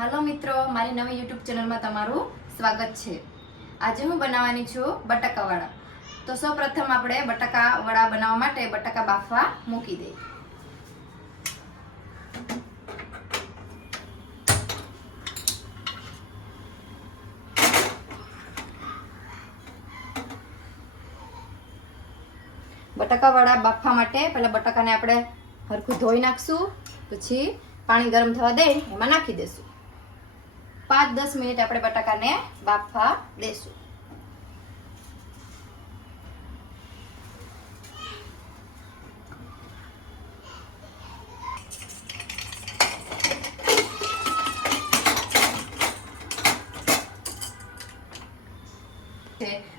હાલો મિત્રો, મારી નવી યુટ્યુબ ચેનલમાં તમારું સ્વાગત છે। આજે હું બનાવવાની છું બટાકા વડા। તો સૌપ્રથમ આપણે બટાકા વડા બનાવવા માટે બટાકા બાફવા મૂકી દઈએ। બટાકા વડા બાફવા માટે પહેલા બટાકાને આપણે હરખું ધોઈ નાખશું, પછી પાણી ગરમ થવા દે એમાં નાખી દેશું। 5-10 મિનિટ આપણે બટાકાને બાફવા દેશું।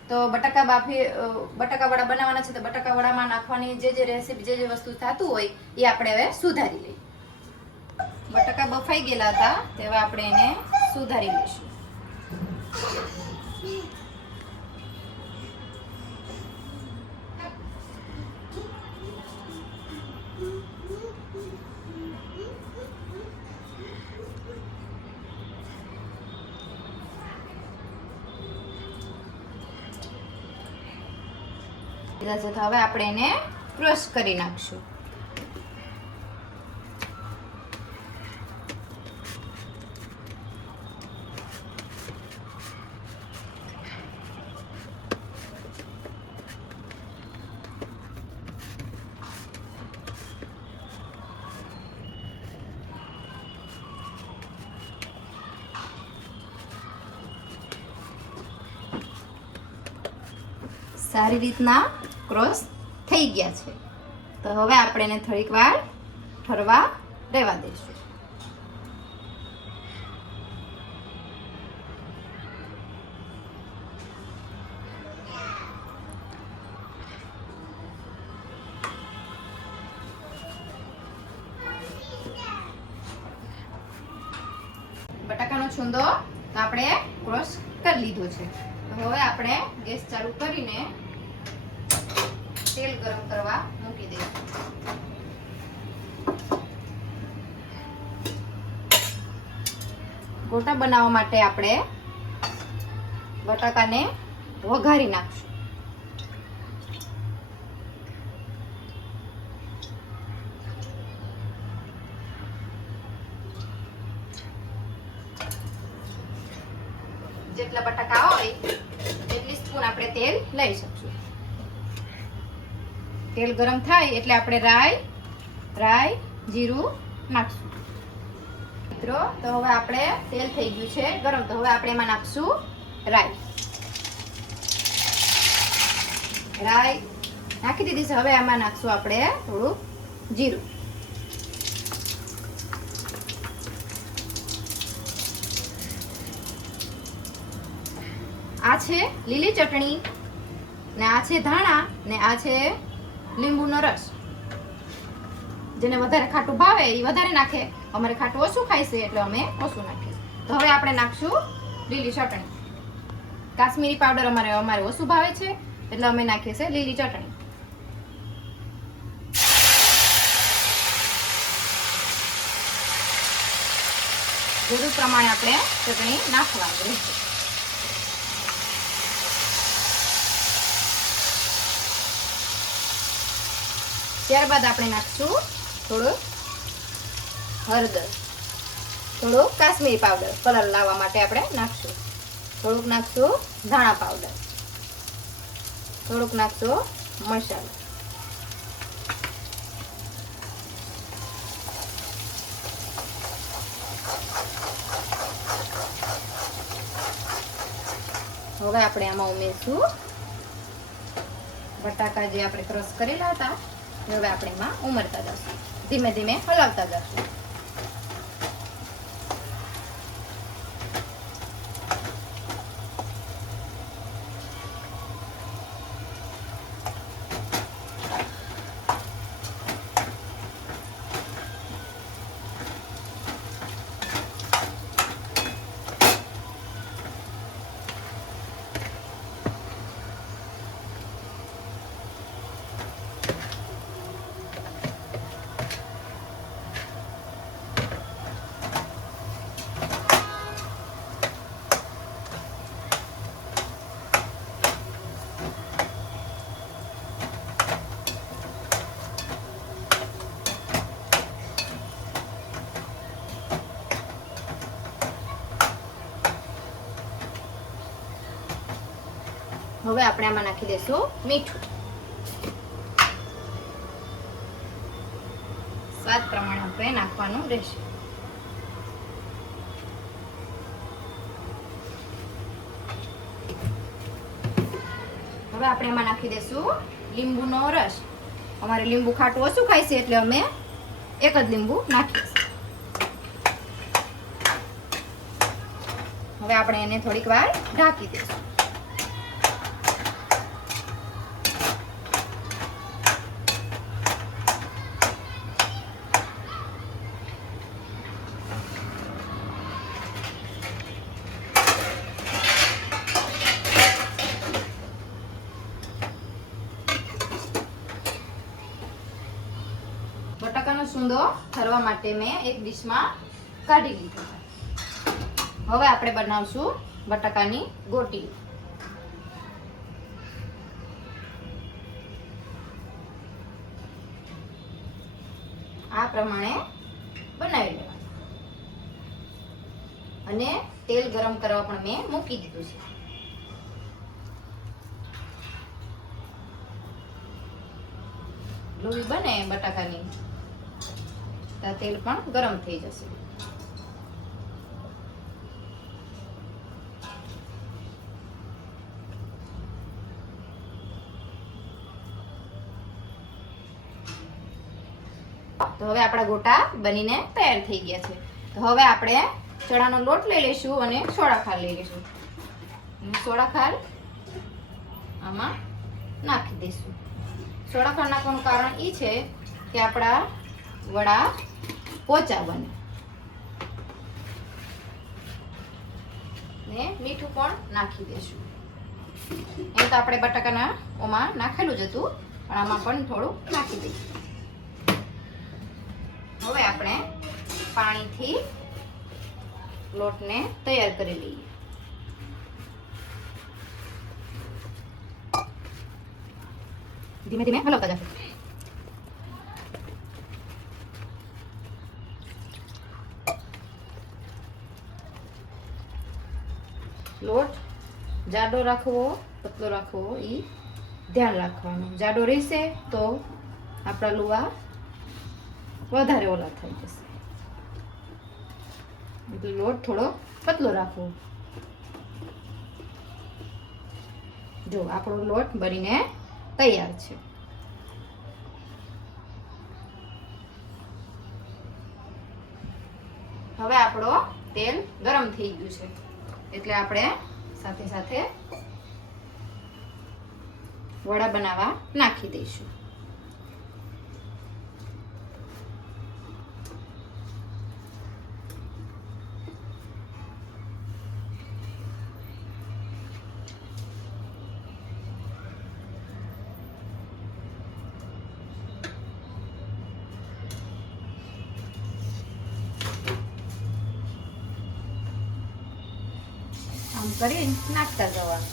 તો બટાકા વડા બનાવવાના છે, તો બટાકા વડામાં નાખવાની જે રેસીપી જે વસ્તુ થતું હોય એ આપણે હવે સુધારી લઈએ। બટાકા બફાઈ ગયેલા હતા તેવા આપણે એને સુધારી લઈશું। હવે આપણે એને ક્રશ કરી નાખશું। સારી રીતના ક્રોસ થઈ ગયા છે, તો હવે આપણે એને થોડીક વાર ઠરવા રહેવા દઈશું। બટાકાનો છૂંદો આપણે ક્રોસ કરી લીધો છે, તો હવે આપણે ગેસ ચાલુ કરીને તેલ ગરમ કરવા મૂકી દઈશું। ગોટા બનાવવા માટે આપણે બટાકાને વઘારી નાખશું। જેટલા બટાકા હોય એટલી સ્પૂન આપણે તેલ લઈ શકશું। તેલ ગરમ થાય એટલે આપણે રાઈ જીરું નાખશું। મિત્રો, તો હવે આપણે તેલ થઈ ગયું છે ગરમ, તો હવે આપણે એમાં નાખશું રાઈ નાખી દીધી છે। હવે આમાં નાખશું આપણે થોડું જીરું। આ છે લીલી ચટણી ને આ છે ધાણા ને આ છે લીંબુનો રસ। જેને વધારે ખાટું ભાવે એ વધારે નાખે, અમારે ખાટું ઓછું ખાય છે એટલે અમે ઓછું નાખીએ। તો હવે આપણે નાખશું લીલી ચટણી। કાશ્મીરી પાવડર અમારે ઓછું ભાવે છે એટલે અમે નાખીએ છીએ લીલી ચટણી। જરૂર પ્રમાણે આપણે ચટણી નાખવાની રહેશે। ત્યારબાદ આપણે નાખશું થોડું હળદર, થોડું કાશ્મીરી પાવડર કલર લાવવા માટે આપણે નાખશું, થોડુંક નાખશું ધાણા પાવડર, થોડુંક નાખશું મસાલો। હવે આપણે આમાં ઉમેરશું બટાકા જે આપણે ક્રશ કરેલા હતા, હવે આપણે એમાં ઉમેરતા જશું, ધીમે ધીમે હલાવતા જશું। હવે આપણે આમાં નાખી દઈશું મીઠું. સ્વાદ પ્રમાણે આપણે નાખવાનું રહેશે. હવે આપણે એમાં નાખી દઈશું લીંબુનો રસ. અમારે લીંબુ ખાટું ઓછું ખાય છે એટલે અમે એક જ લીંબુ નાખીશું. હવે આપણે એને થોડીક વાર ઢાંકી દઈશું. બટાકાનો સૂંદો ઠરવા માટે મેં એક ડીશમાં કાઢી લીધો. હવે આપણે બનાવશું બટાકાની ગોટી. આ પ્રમાણે બનાવી લેવાનું. અને તેલ ગરમ કરવા પણ મેં મૂકી દીધું છે. લોહી બને બટાકાની તો તેલ પણ ગરમ થઈ જશે. તો હવે આપણા ગોટા બનીને તૈયાર થઈ ગયા છે. તો હવે આપણે ચણાનો લોટ લઈ લઈશું અને સોડા ખાંડ લઈ લઈશું. સોડા ખાંડ આમાં નાખી દઈશું. સોડા ખાંડ નાખવાનું કારણ એ છે કે આપણા વડા પોચા બને. ને મીઠું પણ નાખી દઈશું. એમ તો આપણે બટાકાના ઓમાં નાખેલું જ હતું, પણ આમાં પણ થોડું નાખી દઈશું. હવે આપણે પાણીથી લોટને તૈયાર કરી લઈએ. ધીમે ધીમે હલાવતા જશે. લોટ જાડો રાખવો પતલો રાખવો એ ધ્યાન રાખવાનું. જાડો રહેશે તો આપણા લુવા વધારે ઓલા થઈ જશે. એટલે લોટ થોડો પતલો રાખવો. જો આપણો લોટ બનીને તૈયાર છે. હવે આપણો તેલ ગરમ થઈ ગયું છે એટલે આપણે સાથે સાથે વડા બનાવવા નાખી દઈશું. આમ કરીને નાખતા જવાનું.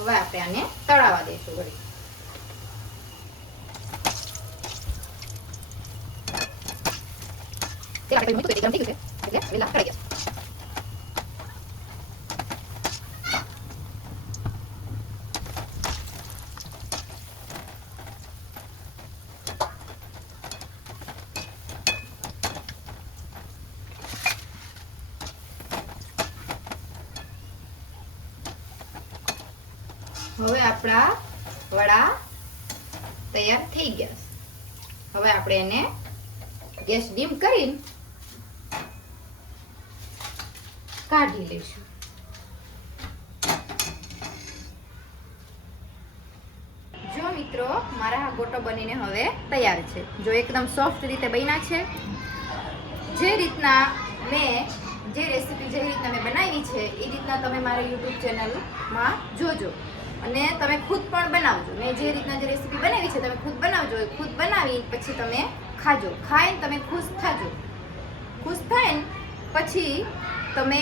હવે આપણે આને તળાવા દઈશું વળી. તેલ આપણે મૂકી ગરમ થઈ ગયું છે એટલે વેલા તળાઈ ગયા. હવે આપણા વડા તૈયાર થઈ ગયા. હવે આપણે એને ગેસ ડીમ કરીને કાઢી લઈશું. જો મિત્રો મારા આ ગોટો બનીને હવે તૈયાર છે. જો એકદમ સોફ્ટ રીતે બન્યા છે. જે રીતના મેં જે રેસીપી જે રીતના મેં બનાવી છે એ રીતના તમે મારા યુટ્યુબ ચેનલમાં જોજો અને તમે ખુદ પણ બનાવજો. મેં જે રીતના જે રેસીપી બનાવી છે તમે ખુદ બનાવજો. ખુદ બનાવી પછી તમે ખાજો. ખાઈને તમે ખુશ થાજો. ખુશ થાય ને પછી તમે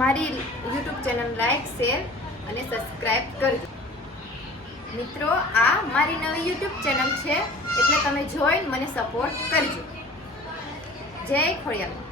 મારી યુટ્યુબ ચેનલ લાઈક શેર અને સબસ્ક્રાઈબ કરજો. મિત્રો, આ મારી નવી યુટ્યુબ ચેનલ છે એટલે તમે જોઈન મને સપોર્ટ કરજો. જય ખોડિયાર.